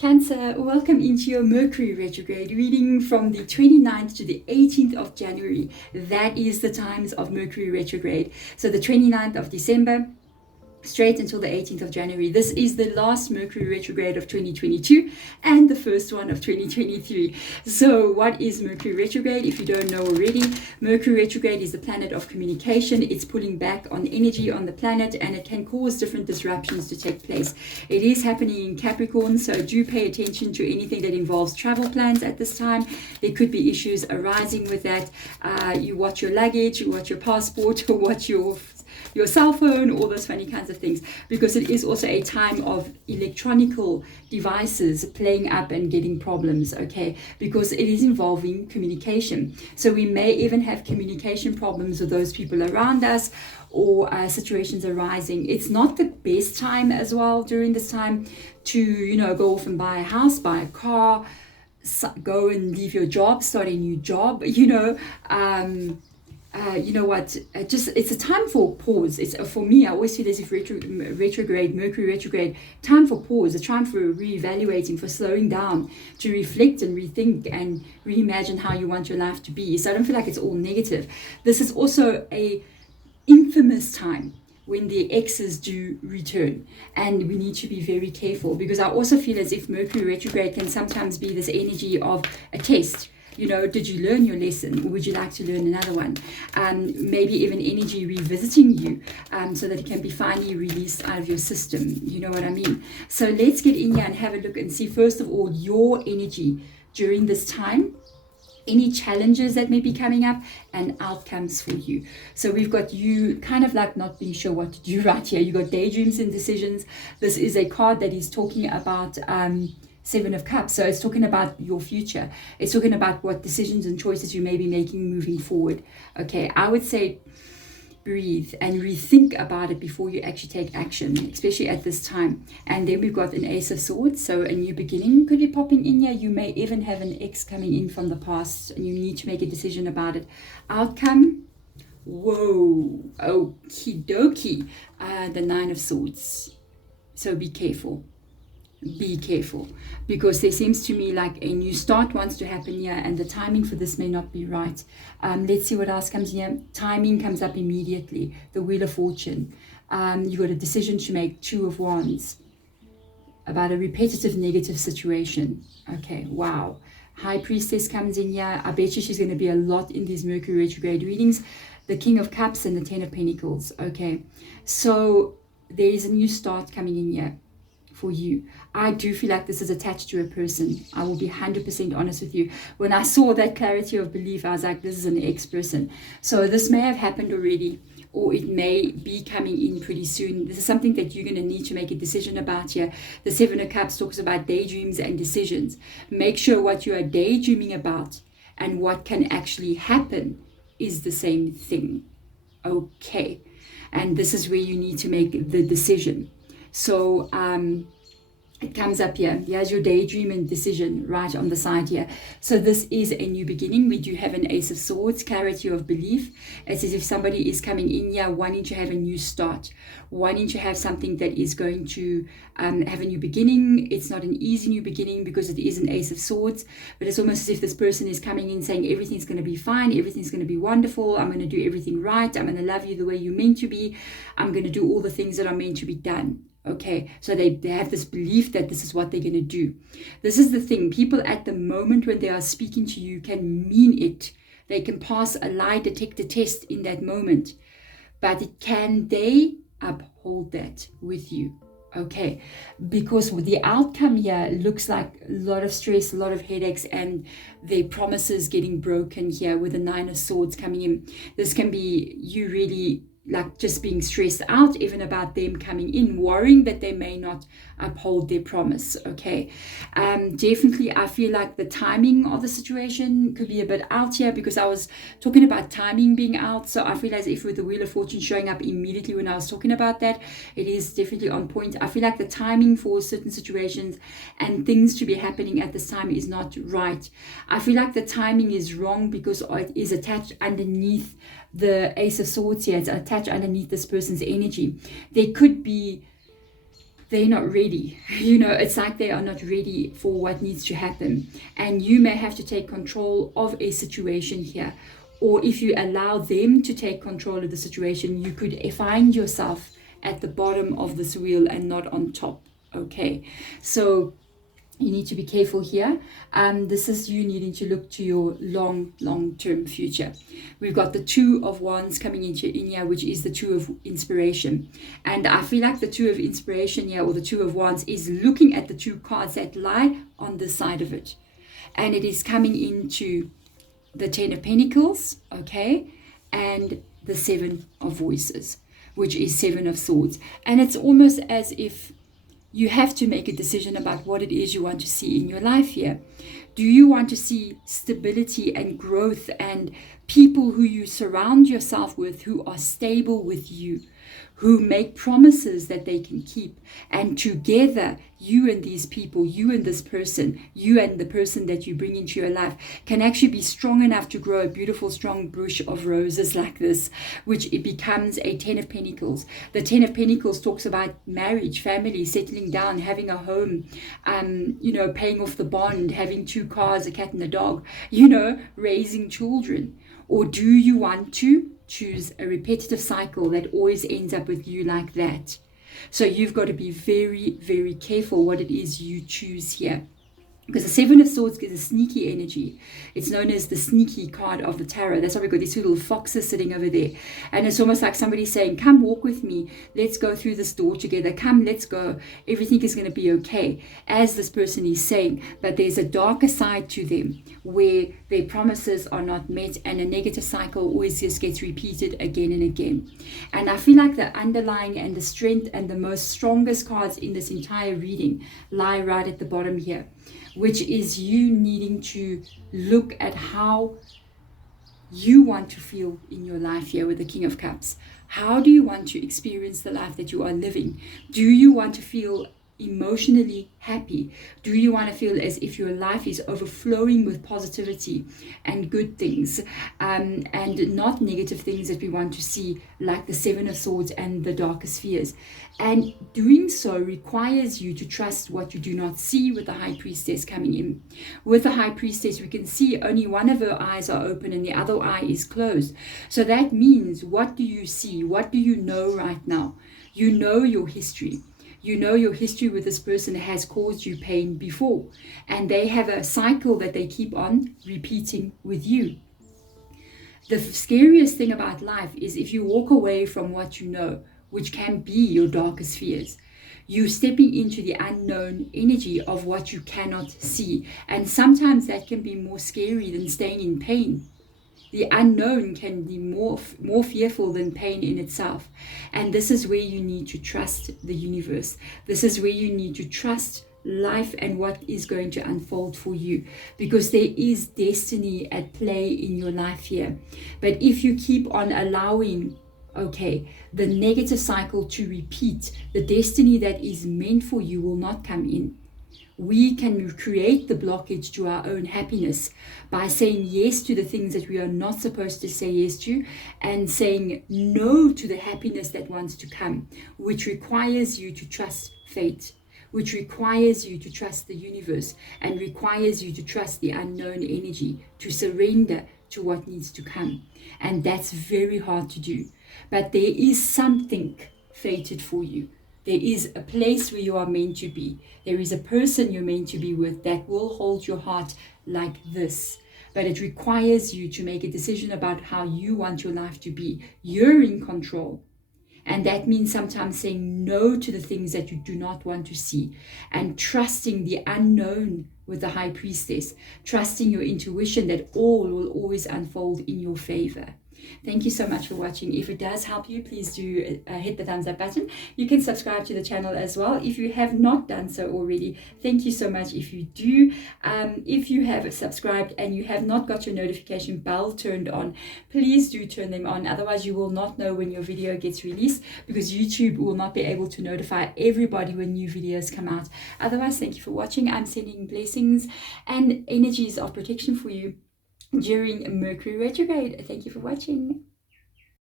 Cancer, welcome into your Mercury retrograde reading from the 29th to the 18th of January. That is the times of Mercury retrograde. So the 29th of December straight until the 18th of January. This is the last Mercury retrograde of 2022 and the first one of 2023. So what is Mercury retrograde? If you don't know already, Mercury retrograde is the planet of communication. It's pulling back on energy on the planet, and it can cause different disruptions to take place. It is happening in Capricorn, so do pay attention to anything that involves travel plans at this time. There could be issues arising with that. You watch your luggage, you watch your passport, or watch your cell phone, all those funny kinds of things, because it is also a time of electronical devices playing up and getting problems, okay, because it is involving communication. So we may even have communication problems with those people around us, or situations arising. It's not the best time as well during this time to, go off and buy a house, buy a car, go and leave your job, start a new job, it's a time for pause. It's for me, I always feel as if Mercury retrograde, time for pause, a time for reevaluating, for slowing down, to reflect and rethink and reimagine how you want your life to be. So I don't feel like it's all negative. This is also a infamous time when the exes do return, and we need to be very careful, because I also feel as if Mercury retrograde can sometimes be this energy of a test. Did you learn your lesson, or would you like to learn another one? Maybe even energy revisiting you, so that it can be finally released out of your system. You know what I mean? So let's get in here and have a look and see, first of all, your energy during this time, any challenges that may be coming up, and outcomes for you. So we've got you kind of like not being sure what to do right here. You got daydreams and decisions. This is a card that is talking about Seven of Cups. So it's talking about your future. It's talking about what decisions and choices you may be making moving forward. Okay, I would say breathe and rethink about it before you actually take action, especially at this time. And then we've got an Ace of Swords. So a new beginning could be popping in here. You may even have an ex coming in from the past, and you need to make a decision about it. Outcome, whoa, okie dokie. The Nine of Swords. So be careful. Be careful, because there seems to me like a new start wants to happen here, and the timing for this may not be right. Let's see what else comes here. Timing comes up immediately. The Wheel of Fortune. You got a decision to make. Two of Wands, about a repetitive negative situation. Okay, wow. High Priestess comes in here. I bet you she's going to be a lot in these Mercury retrograde readings. The King of Cups and the Ten of Pentacles. Okay, so there is a new start coming in here for you. I do feel like this is attached to a person. I will be 100% honest with you. When I saw that clarity of belief, I was like, this is an ex-person. So this may have happened already, or it may be coming in pretty soon. This is something that you're going to need to make a decision about here. The Seven of Cups talks about daydreams and decisions. Make sure what you are daydreaming about and what can actually happen is the same thing. Okay. And this is where you need to make the decision. So it comes up here. Here's your daydream and decision right on the side here. So this is a new beginning. We do have an Ace of Swords, clarity of belief. It's as if somebody is coming in here wanting to have a new start, wanting to have something that is going to have a new beginning. It's not an easy new beginning because it is an Ace of Swords, but it's almost as if this person is coming in saying everything's going to be fine, everything's going to be wonderful, I'm going to do everything right, I'm going to love you the way you're meant to be, I'm going to do all the things that are meant to be done. Okay, so they have this belief that this is what they're going to do. This is the thing. People at the moment when they are speaking to you can mean it. They can pass a lie detector test in that moment. But can they uphold that with you? Okay, because the outcome here looks like a lot of stress, a lot of headaches, and their promises getting broken here with the Nine of Swords coming in. This can be you really like just being stressed out even about them coming in, worrying that they may not uphold their promise. Okay, definitely I feel like the timing of the situation could be a bit out here, because I was talking about timing being out. So I feel as if with the Wheel of Fortune showing up immediately when I was talking about that, it is definitely on point. I feel like the timing for certain situations and things to be happening at this time is not right. I feel like the timing is wrong because it is attached underneath the Ace of Swords here. It's attached underneath this person's energy. There could be they're not ready. You know, it's like they are not ready for what needs to happen. And you may have to take control of a situation here. Or if you allow them to take control of the situation, you could find yourself at the bottom of this wheel and not on top. Okay, so you need to be careful here. This is you needing to look to your long-term future. We've got the Two of Wands coming in here, which is the Two of Inspiration. And I feel like the Two of Inspiration here, or the Two of Wands, is looking at the two cards that lie on the side of it. And it is coming into the Ten of Pentacles, okay, and the Seven of Voices, which is Seven of Swords. And it's almost as if you have to make a decision about what it is you want to see in your life here. Do you want to see stability and growth and people who you surround yourself with who are stable with you, who make promises that they can keep, and together you and these people, you and this person, you and the person that you bring into your life can actually be strong enough to grow a beautiful strong bush of roses like this, which it becomes a Ten of Pentacles. The Ten of Pentacles talks about marriage, family, settling down, having a home, you know, paying off the bond, having 2 cars, a cat and a dog, you know, raising children. Or do you want to choose a repetitive cycle that always ends up with you like that? So you've got to be very, very careful what it is you choose here. Because the Seven of Swords is a sneaky energy. It's known as the sneaky card of the tarot. That's why we've got these two little foxes sitting over there. And it's almost like somebody saying, come walk with me. Let's go through this door together. Come, let's go. Everything is going to be okay. As this person is saying. But there's a darker side to them where their promises are not met. And a negative cycle always just gets repeated again and again. And I feel like the underlying and the strength and the most strongest cards in this entire reading lie right at the bottom here, which is you needing to look at how you want to feel in your life here with the King of Cups. How do you want to experience the life that you are living? Do you want to feel emotionally happy? Do you want to feel as if your life is overflowing with positivity and good things, and not negative things that we want to see, like the Seven of Swords and the darkest fears? And doing so requires you to trust what you do not see, with the High Priestess coming in. With the High Priestess, we can see only one of her eyes are open and the other eye is closed. So that means, what do you see? What do you know right now? You know your history. You know your history with this person has caused you pain before. And they have a cycle that they keep on repeating with you. The scariest thing about life is if you walk away from what you know, which can be your darkest fears. You're stepping into the unknown energy of what you cannot see. And sometimes that can be more scary than staying in pain. The unknown can be more fearful than pain in itself. And this is where you need to trust the universe. This is where you need to trust life and what is going to unfold for you. Because there is destiny at play in your life here. But if you keep on allowing, the negative cycle to repeat, the destiny that is meant for you will not come in. We can create the blockage to our own happiness by saying yes to the things that we are not supposed to say yes to, and saying no to the happiness that wants to come, which requires you to trust fate, which requires you to trust the universe, and requires you to trust the unknown energy, to surrender to what needs to come. And that's very hard to do. But there is something fated for you. There is a place where you are meant to be. There is a person you're meant to be with that will hold your heart like this. But it requires you to make a decision about how you want your life to be. You're in control. And that means sometimes saying no to the things that you do not want to see, and trusting the unknown with the High Priestess, trusting your intuition that all will always unfold in your favor. Thank you so much for watching. If it does help you, please do hit the thumbs up button. You can subscribe to the channel as well if you have not done so already. Thank you so much if you do. If you have subscribed and you have not got your notification bell turned on, please do turn them on. Otherwise, you will not know when your video gets released, because YouTube will not be able to notify everybody when new videos come out. Otherwise, thank you for watching. I'm sending blessings and energies of protection for you during Mercury retrograde. Thank you for watching.